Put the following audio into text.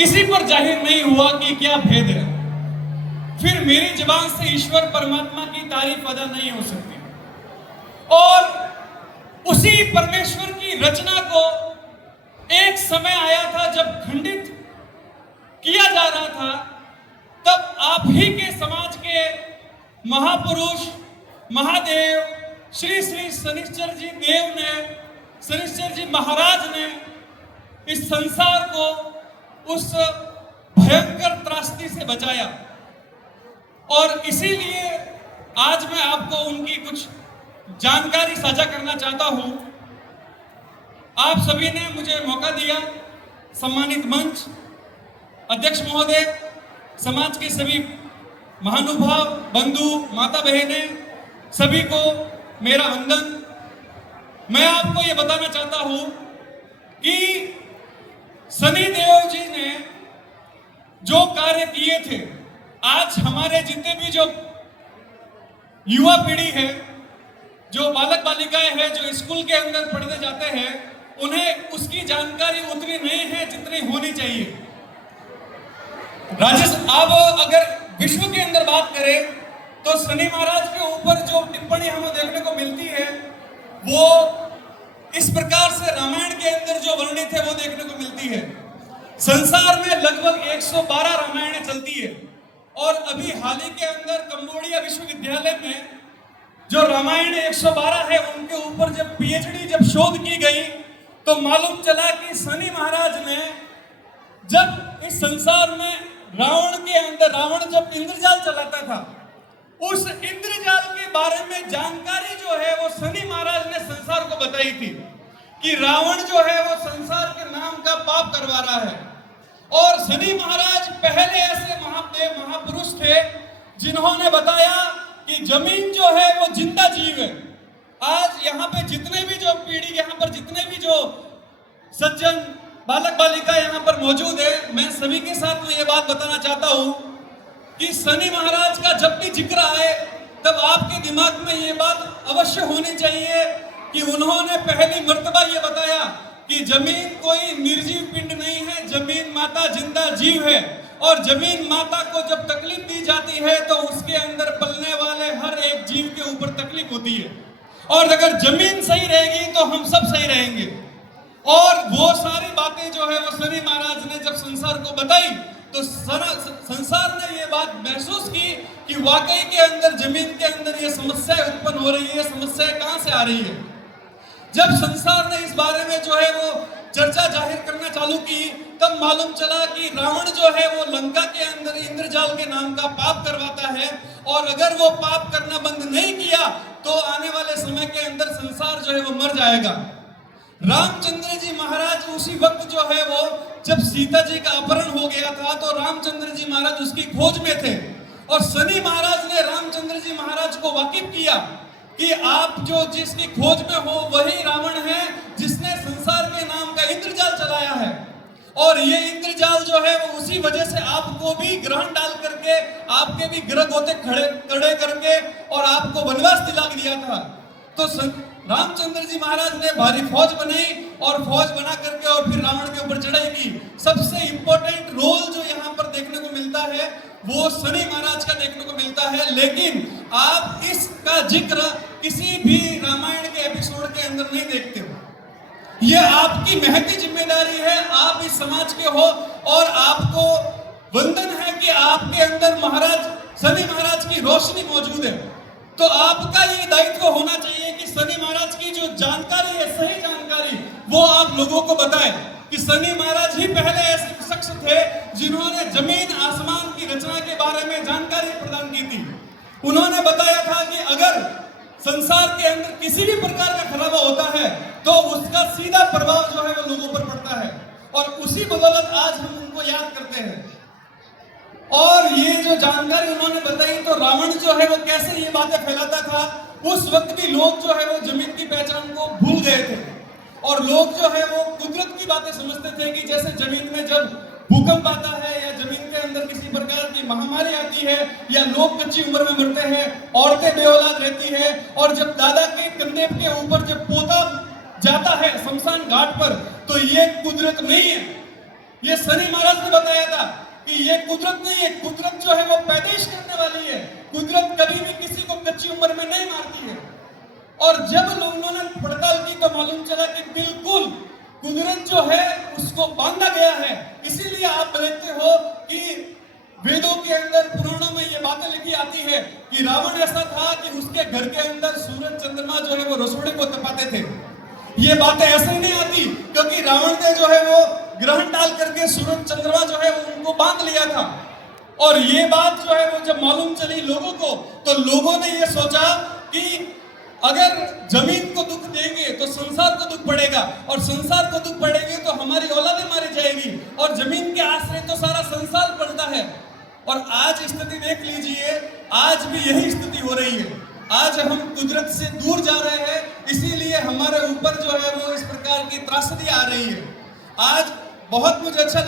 किसी पर जाहिर नहीं हुआ कि क्या भेद है, फिर मेरी जुबान से ईश्वर परमात्मा की तारीफ अदा नहीं हो सकती। और उसी परमेश्वर की रचना को एक समय आया था जब खंडित किया जा रहा था, तब आप ही के समाज के महापुरुष महादेव श्री श्री शनिश्चर जी देव ने, शनिश्चर जी महाराज ने इस संसार को उस भयंकर त्रासदी से बचाया। और इसीलिए आज मैं आपको उनकी कुछ जानकारी साझा करना चाहता हूं। आप सभी ने मुझे मौका दिया, सम्मानित मंच, अध्यक्ष महोदय, समाज के सभी महानुभाव, बंधु, माता बहनें, सभी को मेरा वंदन। मैं आपको यह बताना चाहता हूं कि शनिदेव जी ने जो कार्य किए थे, आज हमारे जितने भी जो युवा पीढ़ी है, जो बालक बालिकाएं हैं, जो स्कूल के अंदर पढ़ने जाते हैं, उन्हें उसकी जानकारी उतनी नहीं है जितनी होनी चाहिए। अब अगर विश्व के अंदर बात करें तो शनि महाराज के ऊपर जो टिप्पणी हमें देखने को मिलती है वो इस प्रकार से रामायण के अंदर जो वर्णित है वो देखने को मिलती है। संसार में लगभग 112 रामायणें चलती है और अभी हाल ही के अंदर कंबोडिया विश्वविद्यालय में जो रामायण 112 है उनके ऊपर जब पीएचडी जब शोध की गई तो मालूम चला कि शनि महाराज ने जब इस संसार में रावण के अंदर, रावण जब इंद्रजाल चलाता था, उस इंद्रजाल के बारे में जानकारी जो है वो शनि महाराज ने संसार को बताई थी कि रावण जो है वो संसार के नाम का पाप करवा रहा है। और शनि महाराज पहले ऐसे महादेव महापुरुष थे जिन्होंने बताया कि जमीन जो है वो जिंदा जीव है। आज यहाँ पे जितने भी जो पीढ़ी, यहाँ पर जितने भी जो सज्जन बालक बालिका यहाँ पर मौजूद है, मैं सभी के साथ में ये बात बताना चाहता हूँ कि शनि महाराज का जब भी जिक्र आए तब आपके दिमाग में ये बात अवश्य होनी चाहिए कि उन्होंने पहली मर्तबा ये बताया कि जमीन कोई निर्जीव पिंड नहीं है, जमीन माता जिंदा जीव है। और जमीन माता को जब तकलीफ दी जाती है तो उसके अंदर पलने वाले हर एक जीव के ऊपर तकलीफ होती है। और अगर जमीन सही रहेगी तो हम सब सही रहेंगे। और वो सारी बातें जो है वो शनि महाराज ने जब संसार को बताई तो संसार ने ये बात महसूस की कि वाकई के अंदर, जमीन के अंदर ये समस्याएं उत्पन्न हो रही है। समस्याएं कहां से आ रही है? जब संसार ने इस बारे में जो है वो चर्चा जाहिर करना चालू की तब मालूम चला कि रावण जो है वो लंका के अंदर इंद्रजाल के नाम का पाप करवाता है और अगर वो पाप करना बंद नहीं किया तो आने वाले समय के अंदर संसार जो है वो मर जाएगा। रामचंद्र जी महाराज उसी वक्त जो है वो जब सीता जी का अपहरण हो गया था तो रामचंद्र जी महाराज उसकी खोज में थे और शनि महाराज ने रामचंद्र जी महाराज को वाकिफ किया कि आप जो जिसकी खोज में हो वही रावण है जिसने संसार के नाम का इंद्रजाल चलाया है। और ये इंद्रजाल जो है वो उसी वजह से आपको भी ग्रहण डाल करके, आपके भी ग्रह गोते खड़े करके और आपको वनवास दिला दिया था। तो रामचंद्र जी महाराज ने भारी फौज बनाई और फौज बना करके और फिर रावण के ऊपर चढ़ाई की। सबसे इंपॉर्टेंट रोल जो यहाँ पर देखने को मिलता है वो शनि महाराज का देखने को मिलता है। लेकिन आप इसका जिक्र किसी भी रामायण के एपिसोड के अंदर नहीं देखते हो। यह आपकी महती जिम्मेदारी है, आप इस समाज के हो और आपको वंदन है कि आपके अंदर महाराज शनि महाराज की रोशनी मौजूद है। तो आपका ये दायित्व होना चाहिए कि शनि महाराज की जो जानकारी है, सही जानकारी, वो आप लोगों को बताएं कि शनि महाराज ही पहले ऐसे शख्स थे जिन्होंने जमीन आसमान की रचना के बारे में जानकारी प्रदान की थी। उन्होंने बताया था कि अगर संसार के अंदर किसी भी प्रकार का खराबा होता है तो उसका सीधा प्रभाव जो है वो लोगों पर पड़ता है और उसी बदौलत आज हम उनको याद करते हैं। और ये जो जानकारी उन्होंने बताई तो रावण जो है वो कैसे ये बातें फैलाता था, उस वक्त भी लोग जो है वो जमीन की पहचान को भूल गए थे और लोग जो है वो कुदरत की बातें समझते थे कि जैसे जमीन में जब भूकंप आता है या जमीन के अंदर किसी प्रकार की महामारी आती है या लोग कच्ची उम्र में मरते हैं, औरतें बेऔलाद रहती है और जब दादा के कंधे के ऊपर जब पोता जाता है शमशान घाट पर तो ये कुदरत नहीं है। ये शनि महाराज ने बताया था कि ये कुदरत नहीं है, कुदरत जो है वो पैदाइश करने वाली है। कुदरत कभी भी किसी को कच्ची उम्र में नहीं मारती है। और जब लोगों ने पड़ताल की तो मालूम चला कि बिल्कुल कुदरत जो है उसको बांधा गया है। इसीलिए आप देखते हो कि वेदों के अंदर, पुराणों में ये बातें लिखी आती है कि रावण ऐसा था कि उसके घर के अंदर सूरज चंद्रमा जो है वो रसोड़े को तपाते थे। ये बातें ऐसे नहीं आती क्योंकि रावण ने जो है वो ग्रहण डाल करके सूरज चंद्रमा जो है वो उनको बांध लिया था। और ये बात जो है वो जब मालूम चली लोगों को, तो लोगों ने ये सोचा कि अगर जमीन को दुख देंगे तो संसार को दुख पड़ेगा, और संसार को दुख पड़ेगी तो हमारी औलादें मारी जाएगी, और जमीन के आश्रय तो सारा संसार पड़ता है। और आज स्थिति देख लीजिए, आज भी यही स्थिति हो रही है। आज हम कुदरत से दूर जा रहे हैं, इसीलिए हमारे ऊपर जो है वो इस प्रकार की त्रासदी आ रही है। आज बहुत मुझे अच्छा